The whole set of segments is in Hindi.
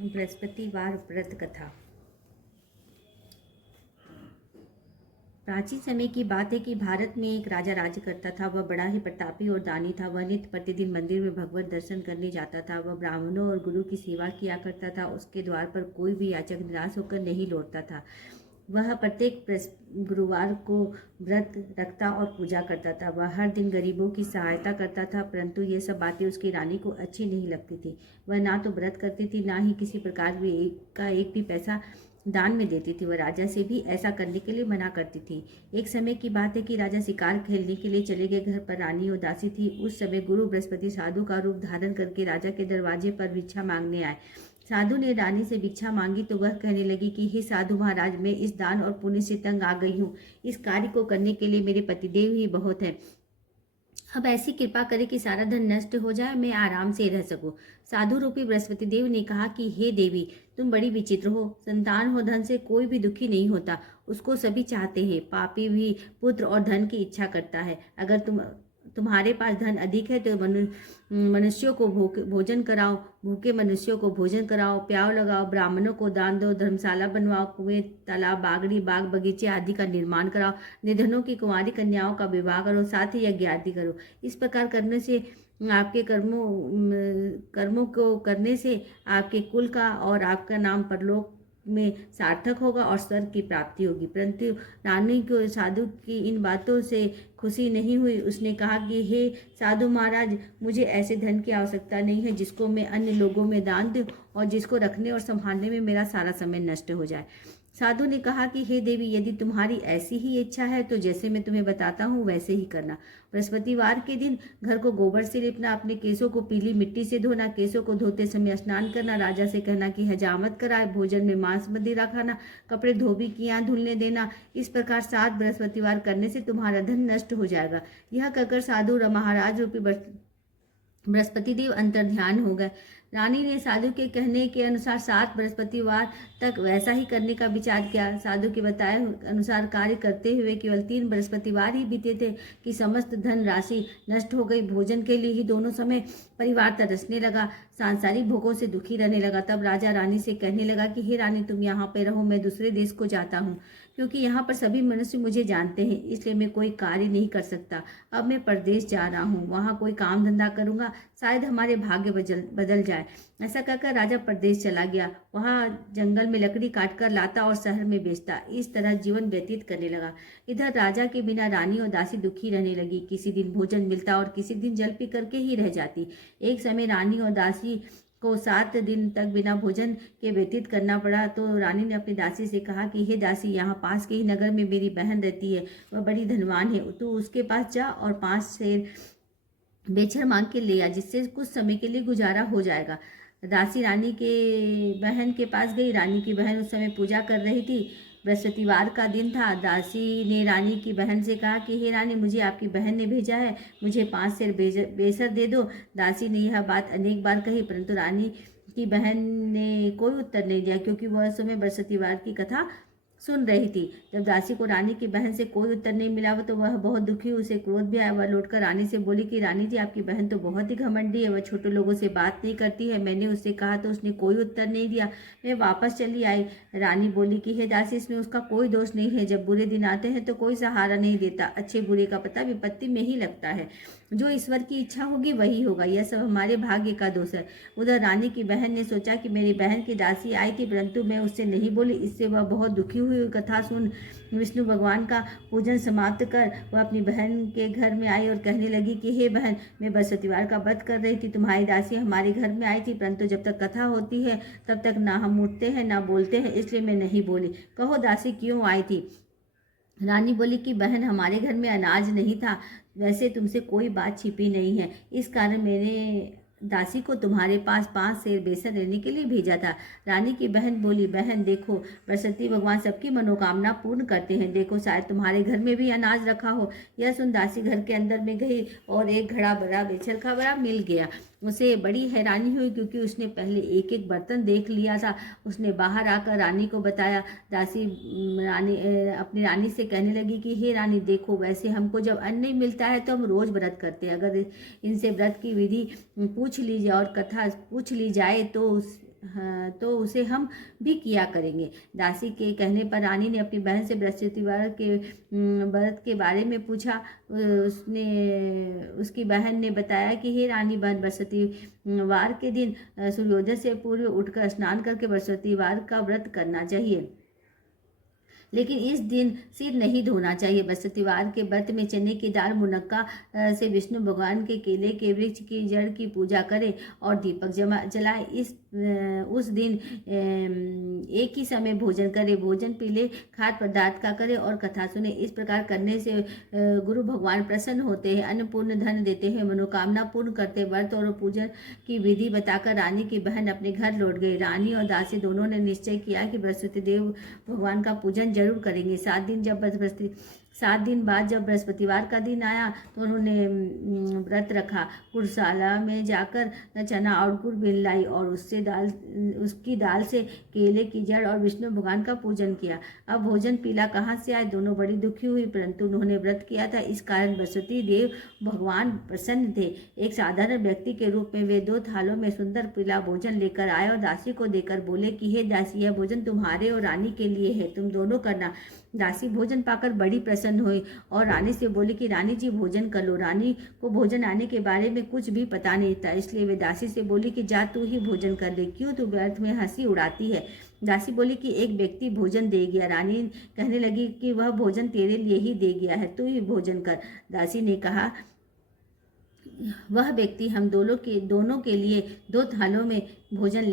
बृहस्पतिवार व्रत कथा। प्राचीन समय की बात है कि भारत में एक राजा राज्य करता था। वह बड़ा ही प्रतापी और दानी था। वह नित्य प्रतिदिन मंदिर में भगवत दर्शन करने जाता था। वह ब्राह्मणों और गुरु की सेवा किया करता था। उसके द्वार पर कोई भी याचक निराश होकर नहीं लौटता था। वह प्रत्येक गुरुवार को व्रत रखता और पूजा करता था। वह हर दिन गरीबों की सहायता करता था, परंतु ये सब बातें उसकी रानी को अच्छी नहीं लगती थी। वह ना तो व्रत करती थी, ना ही किसी प्रकार एक भी पैसा दान में देती थी। वह राजा से भी ऐसा करने के लिए मना करती थी। एक समय की बात है कि राजा शिकार खेलने के लिए चले गए। घर पर रानी उदासी थी। उस समय गुरु बृहस्पति साधु का रूप धारण करके राजा के दरवाजे पर भिक्षा मांगने आए। साधु ने रानी से भिक्षा मांगी तो वह कहने लगी कि हे साधु महाराज, मैं इस दान और पुण्य से तंग आ गई हूँ। इस कार्य को करने के लिए मेरे पतिदेव ही बहुत हैं। अब ऐसी कृपा करे कि सारा धन नष्ट हो जाए, मैं आराम से रह सकूं। साधु रूपी बृहस्पति देव ने कहा कि हे देवी, तुम बड़ी विचित्र हो। संतान हो धन से कोई भी दुखी नहीं होता, उसको सभी चाहते हैं। पापी भी पुत्र और धन की इच्छा करता है। अगर तुम्हारे पास धन अधिक है तो मनुष्यों को भोजन कराओ, भूखे मनुष्यों को भोजन कराओ, प्याव लगाओ, ब्राह्मणों को दान दो, धर्मशाला बनवाओ, कुएं, तालाब, बागड़ी, बाग बगीचे आदि का निर्माण कराओ, निर्धनों की कुंवारी कन्याओं का विवाह करो, साथ ही यज्ञ आदि करो। इस प्रकार करने से आपके कर्मों को करने से आपके कुल का और आपका नाम परलोक में सार्थक होगा और स्वर्ग की प्राप्ति होगी। परंतु रानी को साधु की इन बातों से खुशी नहीं हुई। उसने कहा कि हे साधु महाराज, मुझे ऐसे धन की आवश्यकता नहीं है जिसको मैं अन्य लोगों में दान दूं और जिसको रखने और संभालने में मेरा सारा समय नष्ट हो जाए। साधु ने कहा कि हे देवी, यदि तुम्हारी ऐसी ही इच्छा है तो जैसे मैं तुम्हें बताता हूँ वैसे ही करना। बृहस्पतिवार के दिन घर को गोबर से लिपना, अपने केसों को पीली मिट्टी से धोना, केसों को धोते समय स्नान करना, राजा से कहना कि हजामत कराए, भोजन में मांस मदिरा खाना, कपड़े धोबी की यहाँ धुलने देना। इस प्रकार 7 बृहस्पतिवार करने से तुम्हारा धन नष्ट हो जाएगा। यह कहकर साधु महाराज रूपी बृहस्पति देव अंतर्ध्यान हो गए। रानी ने साधु के कहने के अनुसार 7 बृहस्पतिवार तक वैसा ही करने का विचार किया। साधु के बताए अनुसार कार्य करते हुए केवल 3 बृहस्पतिवार ही बीते थे कि समस्त धन राशि नष्ट हो गई। भोजन के लिए ही दोनों समय परिवार तरसने लगा, सांसारिक भोगों से दुखी रहने लगा। तब राजा रानी से कहने लगा कि हे रानी, तुम यहाँ पे रहो, मैं दूसरे देश को जाता हूँ, क्योंकि यहाँ पर सभी मनुष्य मुझे जानते हैं, इसलिए मैं कोई कार्य नहीं कर सकता। अब मैं परदेश जा रहा हूँ, वहाँ कोई काम धंधा करूँगा, शायद हमारे भाग्य बदल जाए। ऐसा कहकर राजा परदेश चला गया। वहाँ जंगल में लकड़ी काटकर लाता और शहर में बेचता। इस तरह जीवन व्यतीत करने लगा। इधर राजा के बिना रानी और दासी दुखी रहने लगी। किसी दिन भोजन मिलता और किसी दिन जल पी करके ही रह जाती। एक समय रानी और दासी को 7 दिन तक बिना भोजन के व्यतीत करना पड़ा। तो रानी ने अपनी दासी से कहा कि हे दासी, यहाँ पास के ही नगर में मेरी बहन रहती है, वह बड़ी धनवान है, तू उसके पास जा और 5 शेर बेचर मांग के ले आ, जिससे कुछ समय के लिए गुजारा हो जाएगा। दासी रानी के बहन के पास गई। रानी की बहन उस समय पूजा कर रही थी। बृहस्पतिवार का दिन था। दासी ने रानी की बहन से कहा कि हे रानी, मुझे आपकी बहन ने भेजा है, मुझे 5 शेर बेसर दे दो। दासी ने यह बात अनेक बार कही, परंतु रानी की बहन ने कोई उत्तर नहीं दिया, क्योंकि वह समय बृहस्पतिवार की कथा सुन रही थी। जब दासी को रानी की बहन से कोई उत्तर नहीं मिला तो वह बहुत दुखी, उसे क्रोध भी आया। वह लौटकर रानी से बोली कि रानी जी, आपकी बहन तो बहुत ही घमंडी है, वह छोटे लोगों से बात नहीं करती है। मैंने उससे कहा तो उसने कोई उत्तर नहीं दिया, मैं वापस चली आई। रानी बोली कि हे दासी, इसमें उसका कोई दोष नहीं है। जब बुरे दिन आते हैं तो कोई सहारा नहीं देता, अच्छे बुरे का पता विपत्ति में ही लगता है। जो ईश्वर की इच्छा होगी वही होगा, यह सब हमारे भाग्य का दोष है। उधर रानी की बहन ने सोचा कि मेरी बहन की दासी आई थी, परंतु मैं उससे नहीं बोली। इससे वह बहुत दुखी हुई। कथा सुन विष्णु भगवान का पूजन समाप्त कर वह अपनी बहन के घर में आई और कहने लगी कि हे बहन, मैं बृहस्पतिवार का व्रत कर रही थी, तुम्हारी दासी हमारे घर में आई थी, परंतु जब तक कथा होती है तब तक ना हम उठते हैं ना बोलते हैं, इसलिए मैं नहीं बोली। कहो दासी, क्यों आई थी? रानी बोली कि बहन, हमारे घर में अनाज नहीं था, वैसे तुमसे कोई बात छिपी नहीं है, इस कारण मैंने दासी को तुम्हारे पास 5 शेर बेसन लेने के लिए भेजा था। रानी की बहन बोली, बहन देखो, बृहस्पति भगवान सबकी मनोकामना पूर्ण करते हैं, देखो शायद तुम्हारे घर में भी अनाज रखा हो। यह सुन दासी घर के अंदर में गई और एक घड़ा भरा बेचर का बड़ा मिल गया। उसे बड़ी हैरानी हुई, क्योंकि उसने पहले एक एक बर्तन देख लिया था। उसने बाहर आकर रानी को बताया। दासी अपनी रानी से कहने लगी कि हे रानी देखो, वैसे हमको जब अन्न नहीं मिलता है तो हम रोज व्रत करते हैं। अगर इनसे व्रत की विधि पूछ ली जाए और कथा पूछ ली जाए तो हाँ, तो उसे हम भी किया करेंगे। दासी के कहने पर रानी ने अपनी बहन से बृहस्पतिवार के व्रत के बारे में पूछा। उसने उसकी बहन ने बताया कि हे रानी बहन, बृहस्पतिवार के दिन सूर्योदय से पूर्व उठकर स्नान करके बृहस्पतिवार का व्रत करना चाहिए, लेकिन इस दिन सिर नहीं धोना चाहिए। बृहस्पतिवार के व्रत में चने की दाल, मुनक्का से विष्णु भगवान के केले के वृक्ष की जड़ की पूजा करें और दीपक जलाएं। उस दिन एक ही समय भोजन करें। भोजन पीले खाद्य पदार्थ का करें और कथा सुने। इस प्रकार करने से गुरु भगवान प्रसन्न होते हैं, अन्नपूर्ण धन देते हैं, मनोकामना पूर्ण करते। व्रत और पूजन की विधि बताकर रानी की बहन अपने घर लौट गई। रानी और दासी दोनों ने निश्चय किया कि बृहस्पति देव भगवान का पूजन जरूर करेंगे। 7 दिन बाद जब बृहस्पतिवार का दिन आया तो उन्होंने व्रत रखा। गुड़शाला में जाकर चना और गुड़ बिन लाई और उसकी दाल से केले की जड़ और विष्णु भगवान का पूजन किया। अब भोजन पीला कहाँ से आए? दोनों बड़ी दुखी हुई, परंतु उन्होंने व्रत किया था, इस कारण बृहस्पति देव भगवान प्रसन्न थे। एक साधारण व्यक्ति के रूप में वे 2 थालों में सुंदर पीला भोजन लेकर आए और दासी को देकर बोले कि हे दासी, यह भोजन तुम्हारे और रानी के लिए है, तुम दोनों करना। दासी भोजन पाकर बड़ी प्रसन्न हुई और रानी से बोली कि रानी जी भोजन कर लो। रानी को भोजन आने के बारे में कुछ भी पता नहीं था, इसलिए वे दासी से बोली कि जा तू ही भोजन कर ले, क्यों तू व्यर्थ में हंसी उड़ाती है। दासी बोली कि एक व्यक्ति भोजन दे गया। रानी कहने लगी कि वह भोजन तेरे लिए ही दे गया है, तू ही भोजन कर। दासी ने कहा, वह व्यक्ति हम दोनों के लिए 2 थालों में भोजन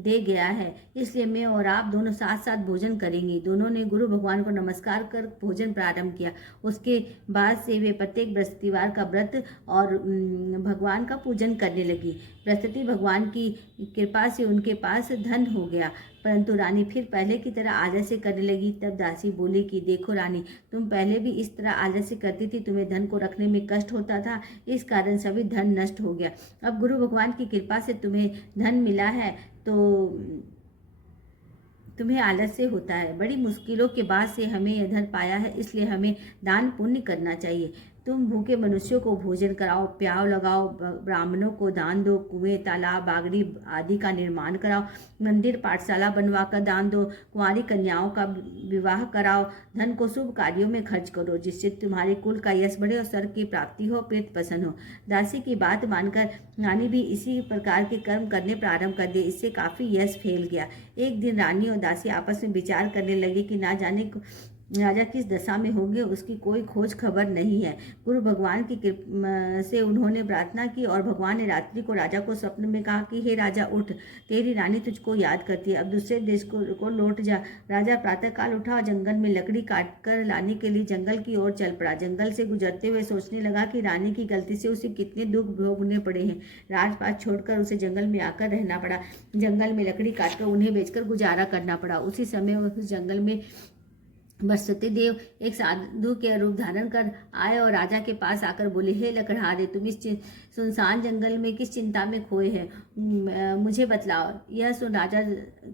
दे गया है, इसलिए मैं और आप दोनों साथ साथ भोजन करेंगे। दोनों ने गुरु भगवान को नमस्कार कर भोजन प्रारंभ किया। उसके बाद से वे प्रत्येक बृहस्पतिवार का व्रत और भगवान का पूजन करने लगी। बृहस्पति भगवान की कृपा से उनके पास धन हो गया, परंतु रानी फिर पहले की तरह आलस से करने लगी। तब दासी बोली कि देखो रानी, तुम पहले भी इस तरह आलस से करती थी, तुम्हें धन को रखने में कष्ट होता था, इस कारण सभी धन नष्ट हो गया। अब गुरु भगवान की कृपा से तुम्हें धन मिला है तो तुम्हें आलस से होता है। बड़ी मुश्किलों के बाद से हमें यह धन पाया है, इसलिए हमें दान पुण्य करना चाहिए। तुम भूखे मनुष्यों को भोजन कराओ, प्याव लगाओ, ब्राह्मणों को दान दो, कुएं, तालाब, बागड़ी आदि का निर्माण कराओ, मंदिर, पाठशाला बनवाकर दान दो, कुंवारी कन्याओं का विवाह कराओ, धन को शुभ कार्यों में खर्च करो, जिससे तुम्हारे कुल का यश बढ़े और स्वर्ग की प्राप्ति हो, प्रेत प्रसन्न हो। दासी की बात मानकर रानी भी इसी प्रकार के कर्म करने प्रारंभ कर दिए। इससे काफी यश फैल गया। एक दिन रानी और दासी आपस में विचार करने लगी कि ना जाने राजा किस दशा में होंगे, उसकी कोई खोज खबर नहीं है। गुरु भगवान की कृपा से उन्होंने प्रार्थना की और भगवान ने रात्रि को राजा को स्वप्न में कहा कि हे राजा उठ, तेरी रानी तुझको याद करती है, अब दूसरे देश को लौट जा। राजा प्रातःकाल उठा और जंगल में लकड़ी काट कर लाने के लिए जंगल की ओर चल पड़ा। जंगल से गुजरते हुए सोचने लगा कि रानी की गलती से उसे कितने दुख भोगने पड़े हैं। राजपाट छोड़कर उसे जंगल में आकर रहना पड़ा। जंगल में लकड़ी काटकर उन्हें बेचकर गुजारा करना पड़ा। उसी समय उस जंगल में बृहस्पति देव एक साधु के रूप धारण कर आए और राजा के पास आकर बोले, हे लकड़हारे, तुम इस सुनसान जंगल में किस चिंता में खोए हैं, मुझे बतलाओ। यह सुन राजा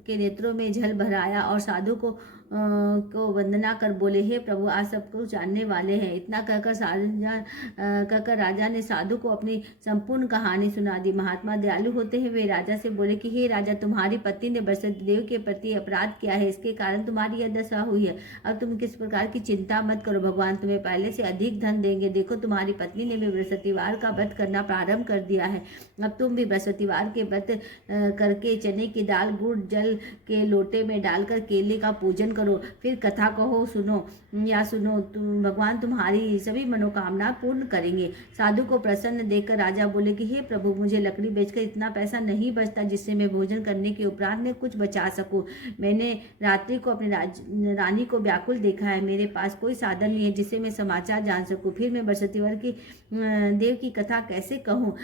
के नेत्रों में जल भर आया और साधु को वंदना कर बोले, हे प्रभु, आप सब कुछ जानने वाले हैं। इतना कहकर राजा ने साधु को अपनी संपूर्ण कहानी सुना दी। महात्मा दयालु होते हैं, वे राजा से बोले कि हे राजा, तुम्हारी पत्नी ने बृहस्पति देव के प्रति अपराध किया है, इसके कारण तुम्हारी यह दशा हुई है। अब तुम किस प्रकार की चिंता मत करो, भगवान तुम्हें पहले से अधिक धन देंगे। देखो, तुम्हारी पत्नी ने भी बृहस्पतिवार का व्रत करना प्रारंभ कर दिया है। अब तुम भी बृहस्पतिवार के व्रत करके चने की दाल गुड़ जल के लोटे में डालकर केले का पूजन करो, फिर कथा कहो, सुनो, भगवान तुम्हारी सभी मनोकामना पूर्ण करेंगे। साधु को प्रसन्न देखकर राजा बोले कि हे प्रभु, मुझे लकड़ी बेचकर इतना पैसा नहीं बचता जिससे मैं भोजन करने के उपरांत में कुछ बचा सकूं। मैंने रात्रि को अपनी रानी को व्याकुल देखा है, मेरे पास कोई साधन नहीं है जिससे मैं समाचार जान सकूं। फिर मैं बृहस्पतिवार की देव की कथा कैसे कहूँ,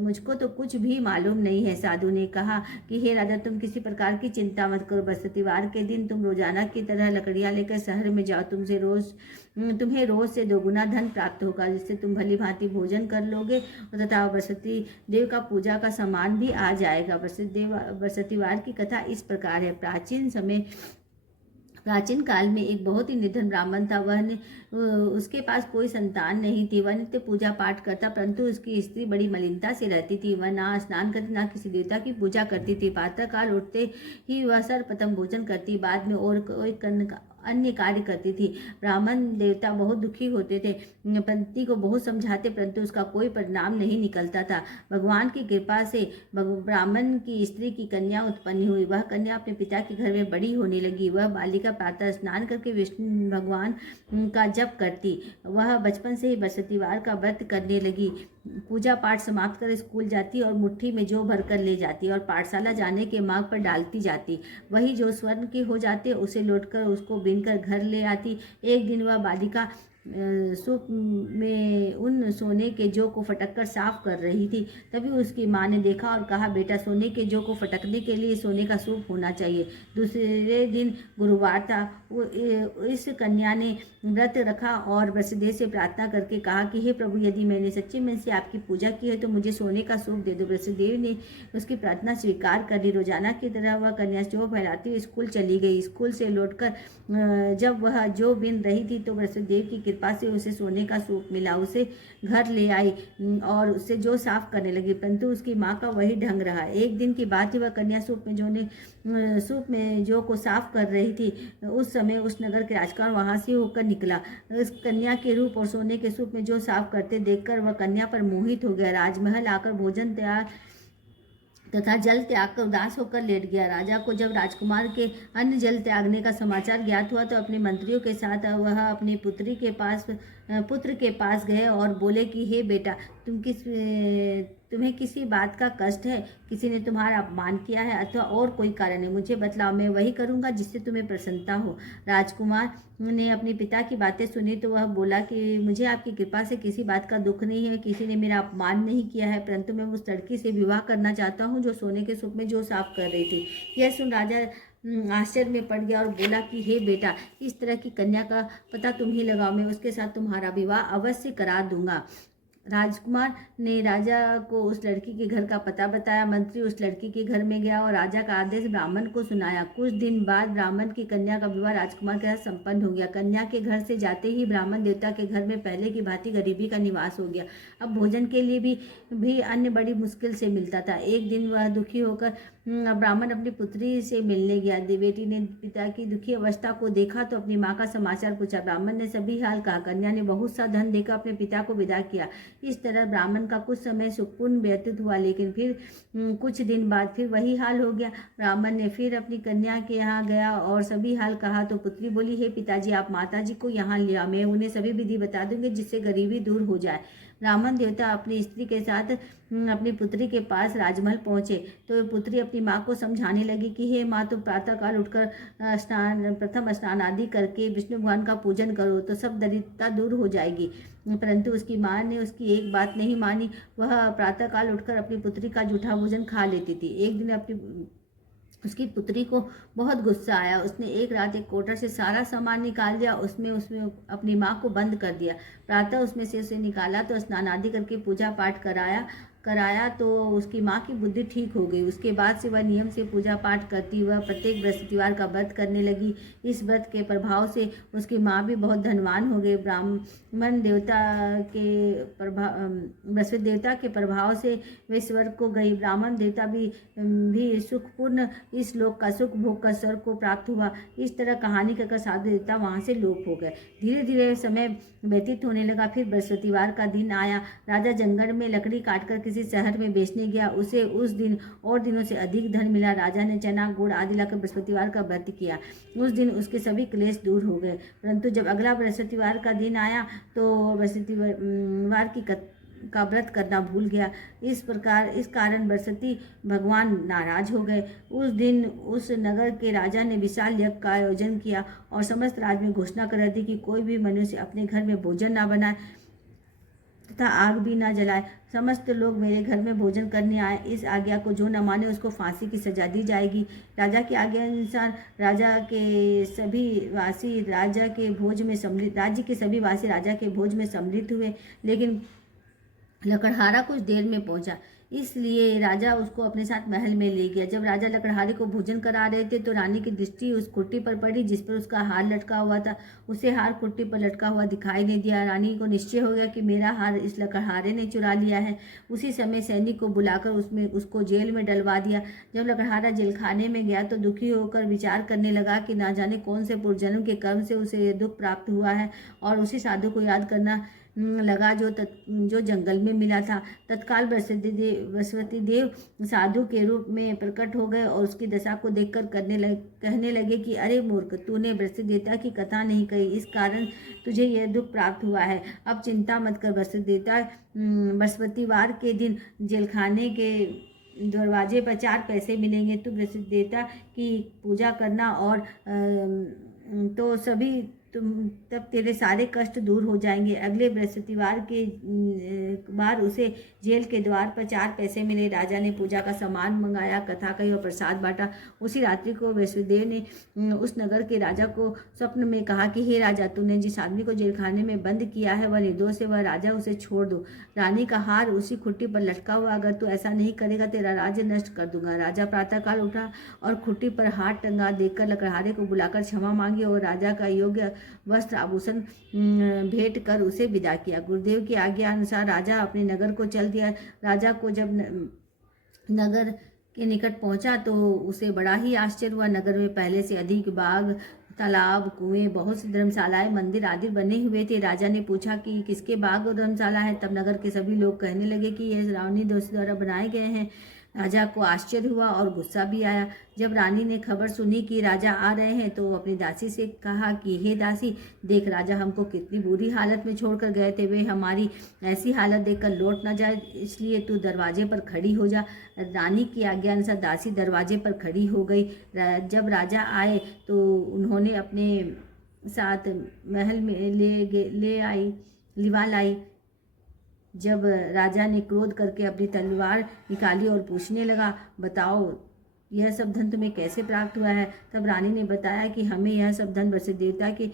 मुझको तो कुछ भी मालूम नहीं है। साधु ने कहा कि हे राजा, तुम किसी प्रकार की चिंता मत करो। बृहस्पतिवार के दिन तुम रोजाना की तरह लकड़ियां लेकर शहर में जाओ। तुम्हें रोज से 2 गुना धन प्राप्त होगा, जिससे तुम भली भांति भोजन कर लोगे तथा बृहस्पति देव का पूजा का सामान भी आ जाएगा। बृहस्पतिवार की कथा इस प्रकार है। प्राचीन समय प्राचीन काल में एक बहुत ही निर्धन ब्राह्मण था। उसके पास कोई संतान नहीं थी। वह नित्य पूजा पाठ करता, परंतु उसकी स्त्री बड़ी मलिनता से रहती थी। वह ना स्नान करती, ना किसी देवता की पूजा करती थी। प्रातःकाल उठते ही वह सर्वप्रथम भोजन करती, बाद में और कोई अन्य कार्य करती थी। ब्राह्मण देवता बहुत दुखी होते थे, पति को बहुत समझाते, परंतु उसका कोई परिणाम नहीं निकलता था। भगवान की कृपा से ब्राह्मण की स्त्री की कन्या उत्पन्न हुई। वह कन्या अपने पिता के घर में बड़ी होने लगी। वह बालिका प्रातः स्नान करके विष्णु भगवान का जप करती। वह बचपन से ही बृहस्पतिवार का व्रत करने लगी। पूजा पाठ समाप्त कर स्कूल जाती और मुट्ठी में जौ भर कर ले जाती और पाठशाला जाने के मार्ग पर डालती जाती। वही जो स्वर्ण के हो जाते उसे लौटकर उसको बीनकर घर ले आती। एक दिन वह बालिका सूप में उन सोने के जौ को फटक कर साफ कर रही थी। तभी उसकी माँ ने देखा और कहा, बेटा, सोने के जौ को फटकने के लिए सोने का सूप होना चाहिए। दूसरे दिन गुरुवार था। इस कन्या ने व्रत रखा और वसुदेव से प्रार्थना करके कहा कि हे प्रभु, यदि मैंने सच्चे मन से आपकी पूजा की है तो मुझे सोने का सूप दे दो। वसुदेव ने उसकी प्रार्थना स्वीकार कर ली। रोजाना की तरह वह कन्या जौ फैलाती हुई स्कूल चली गई। स्कूल से लौटकर जब वह जौ बीन रही थी तो वसुदेव की कृपा से उसे सोने का सूप मिला। उसे घर ले आई और उससे जौ साफ करने लगी, परंतु उसकी माँ का वही ढंग रहा। एक दिन की बात ही वह कन्या सूप में जौ को साफ कर रही थी। उस समय उस नगर के राजकुमार वहां से होकर निकला। उस कन्या के रूप और सोने के सूप में जौ साफ करते देखकर वह कन्या पर मोहित हो गया। राजमहल आकर भोजन तैयार तथा जल त्याग कर उदास होकर लेट गया। राजा को जब राजकुमार के अन्न जल त्यागने का समाचार ज्ञात हुआ तो अपने मंत्रियों के साथ वह अपनी पुत्र के पास गए और बोले कि हे बेटा, तुम्हें किसी बात का कष्ट है? किसी ने तुम्हारा अपमान किया है अथवा और कोई कारण है? मुझे बतलाओ, मैं वही करूंगा जिससे तुम्हें प्रसन्नता हो। राजकुमार ने अपने पिता की बातें सुनी तो वह बोला कि मुझे आपकी कृपा से किसी बात का दुख नहीं है। किसी ने मेरा अपमान नहीं किया है, परंतु मैं उस लड़की से विवाह करना चाहता हूँ जो सोने के सूप में जो साफ कर रही थी। यह सुन राजा आश्चर्य में पड़ गया और बोला कि हे बेटा, इस तरह की कन्या का पता तुम ही लगाओ, मैं उसके साथ तुम्हारा विवाह अवश्य करा दूंगा। राजकुमार ने राजा को उस लड़की के घर का पता बताया। मंत्री उस लड़की के घर में गया और राजा का आदेश ब्राह्मण को सुनाया। कुछ दिन बाद ब्राह्मण की कन्या का विवाह राजकुमार के साथ संपन्न हो गया। कन्या के घर से जाते ही ब्राह्मण देवता के घर में पहले की भांति गरीबी का निवास हो गया। अब भोजन के लिए भी अन्न बड़ी मुश्किल से मिलता था। एक दिन वह दुखी होकर ब्राह्मण अपनी पुत्री से मिलने गया। बेटी ने पिता की दुखी अवस्था को देखा तो अपनी माँ का समाचार पूछा। ब्राह्मण ने सभी हाल कहा। कन्या ने बहुत सा धन देकर अपने पिता को विदा किया। इस तरह ब्राह्मण का कुछ समय सुखपूर्ण व्यतीत हुआ, लेकिन फिर कुछ दिन बाद फिर वही हाल हो गया। ब्राह्मण ने फिर अपनी कन्या के यहाँ गया और सभी हाल कहा तो पुत्री बोली, हे पिताजी, आप माताजी को यहाँ ले आओ, मैं उन्हें सभी विधि बता दूंगी जिससे गरीबी दूर हो जाए। ब्राह्मण देवता अपनी स्त्री के साथ अपनी पुत्री के पास राजमहल पहुंचे तो पुत्री अपनी माँ को समझाने लगी कि हे माँ, तुम प्रातःकाल उठकर प्रथम स्नान आदि करके विष्णु भगवान का पूजन करो तो सब दरिद्रता दूर हो जाएगी। परंतु उसकी माँ ने उसकी एक बात नहीं मानी। वह प्रातःकाल उठकर अपनी पुत्री का जूठा भोजन खा लेती थी। एक दिन उसकी पुत्री को बहुत गुस्सा आया। उसने एक रात एक कोटर से सारा सामान निकाल दिया। उसमें अपनी माँ को बंद कर दिया। प्रातः उसमें से उसे निकाला तो स्नान आदि करके पूजा पाठ कराया तो उसकी माँ की बुद्धि ठीक हो गई। उसके बाद से वह नियम से पूजा पाठ करती। वह प्रत्येक बृहस्पतिवार का व्रत करने लगी। इस व्रत के प्रभाव से उसकी माँ भी बहुत धनवान हो गई। ब्राह्मण देवता के बृहस्पति देवता के प्रभाव से वे स्वर्ग को गई। ब्राह्मण देवता भी सुखपूर्ण इस लोक का सुख भोग कर स्वर्ग को प्राप्त हुआ। इस तरह कहानी कहकर साधु देवता वहाँ से लोप हो गए। धीरे धीरे समय व्यतीत होने लगा। फिर बृहस्पतिवार का दिन आया। राजा जंगल में लकड़ी काटकर किसी शहर में बेचने गया। उसे उस दिन और दिनों से अधिक धन मिला। राजा ने चना गुड़ आदि लाकर बृहस्पतिवार का व्रत किया। उस दिन उसके सभी क्लेश दूर हो गए। परंतु जब अगला बृहस्पतिवार का दिन आया तो बृहस्पतिवार का व्रत करना भूल गया। इस कारण बृहस्पति भगवान नाराज हो गए। उस दिन उस नगर के राजा ने विशाल यज्ञ का आयोजन किया और समस्त राज्य में घोषणा कर दी कि कोई भी मनुष्य अपने घर में भोजन न बनाए तथा आग भी न जलाए। समस्त लोग मेरे घर में भोजन करने आए। इस आज्ञा को जो न माने उसको फांसी की सजा दी जाएगी। राजा की आज्ञा अनुसार राज्य के सभी वासी राजा के भोज में सम्मिलित हुए, लेकिन लकड़हारा कुछ देर में पहुंचा। इसलिए राजा उसको अपने साथ महल में ले गया। जब राजा लकड़हारे को भोजन करा रहे थे तो रानी की दृष्टि उस खुट्टी पर पड़ी जिस पर उसका हार लटका हुआ था। उसे हार खुट्टी पर लटका हुआ दिखाई नहीं दिया। रानी को निश्चय हो गया कि मेरा हार इस लकड़हारे ने चुरा लिया है। उसी समय सैनिक को बुलाकर उसको जेल में डलवा दिया। जब लकड़हारा जेल खाने में गया तो दुखी होकर विचार करने लगा कि ना जाने कौन से पूर्वजन्म के कर्म से उसे दुख प्राप्त हुआ है, और उसी साधु को याद करना लगा जो जंगल में मिला था। तत्काल बृहस्पति देव साधु के रूप में प्रकट हो गए और उसकी दशा को देखकर कहने लगे कि अरे मूर्ख, तूने बृहस्पति देवता की कथा नहीं कही, इस कारण तुझे यह दुख प्राप्त हुआ है। अब चिंता मत कर, बृहस्पति देवता बृहस्पतिवार के दिन जेलखाने के दरवाजे पर 4 पैसे मिलेंगे। तू बृहस्पति देवता की पूजा करना और तो सभी तब तेरे सारे कष्ट दूर हो जाएंगे। अगले बृहस्पतिवार के बार उसे जेल के द्वार पर 4 पैसे मिले। राजा ने पूजा का सामान मंगाया, कथा कही और प्रसाद बांटा। उसी रात्रि को बृहस्पतिदेव ने उस नगर के राजा को स्वप्न में कहा कि हे राजा, तूने जिस आदमी को जेलखाने में बंद किया है वह निर्दोष है, वह राजा, उसे छोड़ दो। रानी का हार उसी खुट्टी पर लटका हुआ, अगर तू ऐसा नहीं करेगा तेरा राज्य नष्ट कर दूंगा। राजा प्रातःकाल उठा और खुट्टी पर हाथ टंगा देखकर लकड़हारे को बुलाकर क्षमा मांगी और राजा का योग्य वस्त्र आभूषण भेंट कर उसे विदा किया। गुरुदेव की आज्ञा अनुसार राजा अपने नगर को चल दिया। राजा को जब नगर के निकट पहुंचा तो उसे बड़ा ही आश्चर्य हुआ। नगर में पहले से अधिक बाग, तालाब, कुएं, बहुत सी धर्मशालाएं, मंदिर आदि बने हुए थे। राजा ने पूछा कि किसके बाग और धर्मशाला है। तब नगर के सभी लोग कहने लगे कि यह रानी द्वारा बनाए गए हैं। राजा को आश्चर्य हुआ और गुस्सा भी आया। जब रानी ने खबर सुनी कि राजा आ रहे हैं तो अपनी दासी से कहा कि हे दासी, देख राजा हमको कितनी बुरी हालत में छोड़कर गए थे, वे हमारी ऐसी हालत देखकर लौट ना जाए, इसलिए तू दरवाजे पर खड़ी हो जा। रानी की आज्ञा अनुसार दासी दरवाजे पर खड़ी हो गई। जब राजा आए तो उन्होंने अपने साथ महल में लिवा लाई। जब राजा ने क्रोध करके अपनी तलवार निकाली और पूछने लगा, बताओ यह सब धन तुम्हें कैसे प्राप्त हुआ है। तब रानी ने बताया कि हमें यह सब धन बृहस्पति देवता के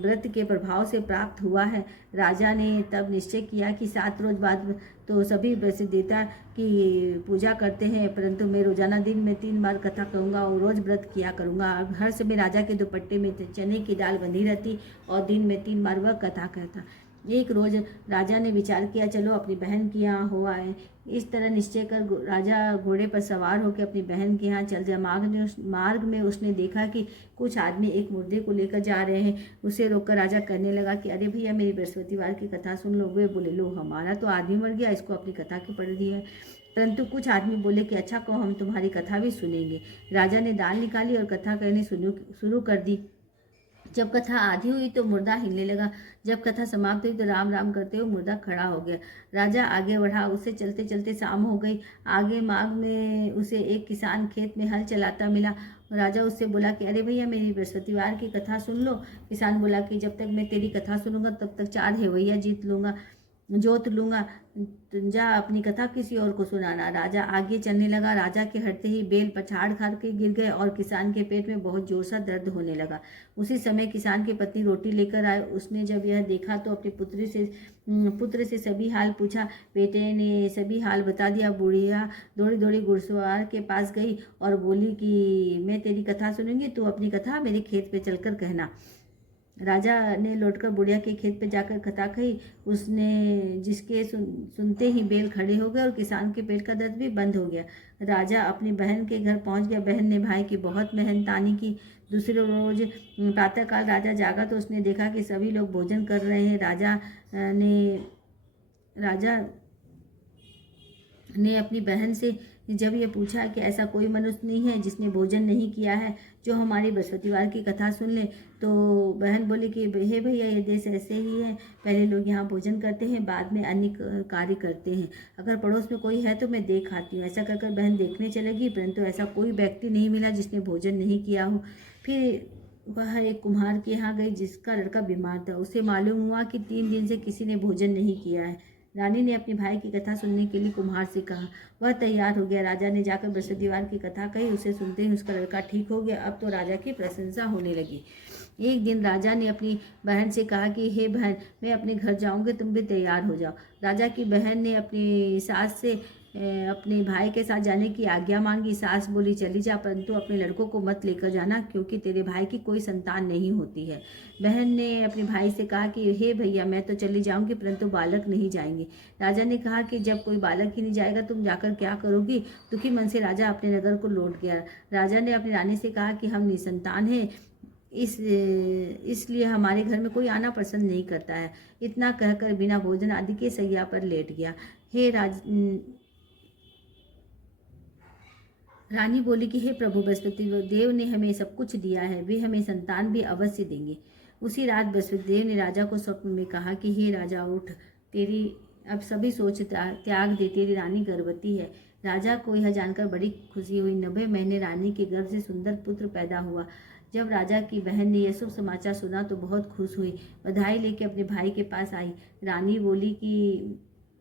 व्रत के प्रभाव से प्राप्त हुआ है। राजा ने तब निश्चय किया कि 7 रोज बाद तो सभी बृहस्पति देवता की पूजा करते हैं, परंतु मैं रोजाना दिन में 3 बार कथा कहूँगा और रोज व्रत किया करूँगा। हर समय राजा के दुपट्टे में चने की दाल बंधी रहती और दिन में 3 बार वह कथा कहता। एक रोज राजा ने विचार किया, चलो अपनी बहन के यहाँ हो आए। इस तरह निश्चय कर राजा घोड़े पर सवार होकर अपनी बहन के यहाँ चल दिया। मार्ग में उसने देखा कि कुछ आदमी एक मुर्दे को लेकर जा रहे हैं। उसे रोककर राजा कहने लगा कि अरे भैया, मेरी बृहस्पतिवार की कथा सुन लो। वे बोले, लो हमारा तो आदमी मर गया, इसको अपनी कथा की पढ़ दी है। परंतु कुछ आदमी बोले कि अच्छा कहो, हम तुम्हारी कथा भी सुनेंगे। राजा ने दाल निकाली और कथा कहनी शुरू कर दी। जब कथा आधी हुई तो मुर्दा हिलने लगा। जब कथा समाप्त हुई तो राम राम करते हुए मुर्दा खड़ा हो गया। राजा आगे बढ़ा, उसे चलते चलते शाम हो गई। आगे मार्ग में उसे एक किसान खेत में हल चलाता मिला। राजा उससे बोला कि अरे भैया, मेरी बृहस्पतिवार की कथा सुन लो। किसान बोला कि जब तक मैं तेरी कथा सुनूंगा तब तक 4 हेवैया जोत लूंगा, जा अपनी कथा किसी और को सुनाना। राजा आगे चलने लगा। राजा के हटते ही बैल पछाड़ खा के गिर गए और किसान के पेट में बहुत जोर सा दर्द होने लगा। उसी समय किसान की पत्नी रोटी लेकर आए। उसने जब यह देखा तो अपने पुत्र से सभी हाल पूछा। बेटे ने सभी हाल बता दिया। बुढ़िया दौड़ी दौड़ी घुड़सवार के पास गई और बोली कि मैं तेरी कथा सुनूंगी, तू अपनी कथा मेरे खेत पे चलकर कहना। राजा ने लौटकर बुढ़िया के खेत पे जाकर कथा कही। उसने जिसके सुनते ही बैल खड़े हो गए और किसान के पेट का दर्द भी बंद हो गया। राजा अपनी बहन के घर पहुंच गया। बहन ने भाई की बहुत मेहनतानी की। दूसरे रोज प्रातःकाल राजा जागा तो उसने देखा कि सभी लोग भोजन कर रहे हैं। राजा ने अपनी बहन से जब ये पूछा कि ऐसा कोई मनुष्य नहीं है जिसने भोजन नहीं किया है जो हमारी बृहस्पतिवार की कथा सुन ले, तो बहन बोली कि हे भैया, ये देश ऐसे ही है, पहले लोग यहाँ भोजन करते हैं, बाद में अन्य कार्य करते हैं। अगर पड़ोस में कोई है तो मैं देख आती हूँ। ऐसा कहकर बहन देखने चलेगी, परंतु ऐसा कोई व्यक्ति नहीं मिला जिसने भोजन नहीं किया हो। फिर वह एक कुम्हार के यहाँ गई जिसका लड़का बीमार था। उसे मालूम हुआ कि 3 दिन से किसी ने भोजन नहीं किया है। रानी ने अपने भाई की कथा सुनने के लिए कुम्हार से कहा। वह तैयार हो गया। राजा ने जाकर बृहस्पतिवार की कथा कही। उसे सुनते ही उसका लड़का ठीक हो गया। अब तो राजा की प्रशंसा होने लगी। एक दिन राजा ने अपनी बहन से कहा कि हे बहन, मैं अपने घर जाऊंगी, तुम भी तैयार हो जाओ। राजा की बहन ने अपनी सास से अपने भाई के साथ जाने की आज्ञा मांगी। सास बोली चली जा, परंतु अपने लड़कों को मत लेकर जाना, क्योंकि तेरे भाई की कोई संतान नहीं होती है। बहन ने अपने भाई से कहा कि हे भैया, मैं तो चली जाऊंगी, परंतु बालक नहीं जाएंगे। राजा ने कहा कि जब कोई बालक ही नहीं जाएगा, तुम जाकर क्या करोगी। दुखी मन से राजा अपने नगर को लौट गया। राजा ने अपनी रानी से कहा कि हम निसंतान हैं, इसलिए हमारे घर में कोई आना पसंद नहीं करता है। इतना कहकर बिना भोजन आदि के सैया पर लेट गया। हे रानी बोली कि हे प्रभु, बृहस्पति देव ने हमें सब कुछ दिया है, वे हमें संतान भी अवश्य देंगे। उसी रात बृहस्पति देव ने राजा को स्वप्न में कहा कि हे राजा, उठ, तेरी अब सभी सोच त्याग दे, तेरी रानी गर्भवती है। राजा को यह जानकर बड़ी खुशी हुई। 90 महीने रानी के गर्भ से सुंदर पुत्र पैदा हुआ। जब राजा की बहन ने यह शुभ समाचार सुना तो बहुत खुश हुई। बधाई लेके अपने भाई के पास आई।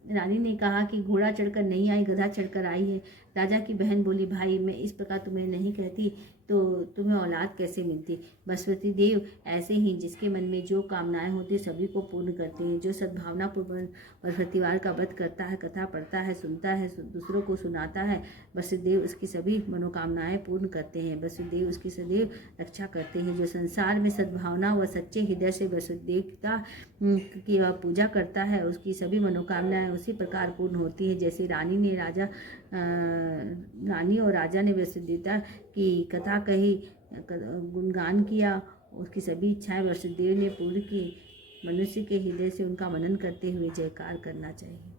रानी ने कहा कि घोड़ा चढ़कर नहीं आई, गधा चढ़कर आई है। राजा की बहन बोली, भाई, मैं इस प्रकार तुम्हें नहीं कहती तो तुम्हें औलाद कैसे मिलती। बृहस्पति देव ऐसे ही जिसके मन में जो कामनाएं होती सभी को पूर्ण करते हैं। जो सद्भावना पूर्वक बृहस्पतिवार का व्रत करता है, कथा पढ़ता है, सुनता है, दूसरों को सुनाता है, बृहस्पति देव उसकी सभी मनोकामनाएं पूर्ण करते हैं। बृहस्पति देव उसकी सदैव रक्षा करते हैं। जो संसार में सद्भावना व सच्चे हृदय से बृहस्पति देवता की पूजा करता है, उसकी सभी मनोकामनाएं उसी प्रकार पूर्ण होती है। जैसे रानी और राजा ने बृहस्पति देवता की कथा कही, गुणगान किया, उसकी सभी इच्छाएं बृहस्पति देव ने पूर्ण की। मनुष्य के हृदय से उनका मनन करते हुए जयकार करना चाहिए।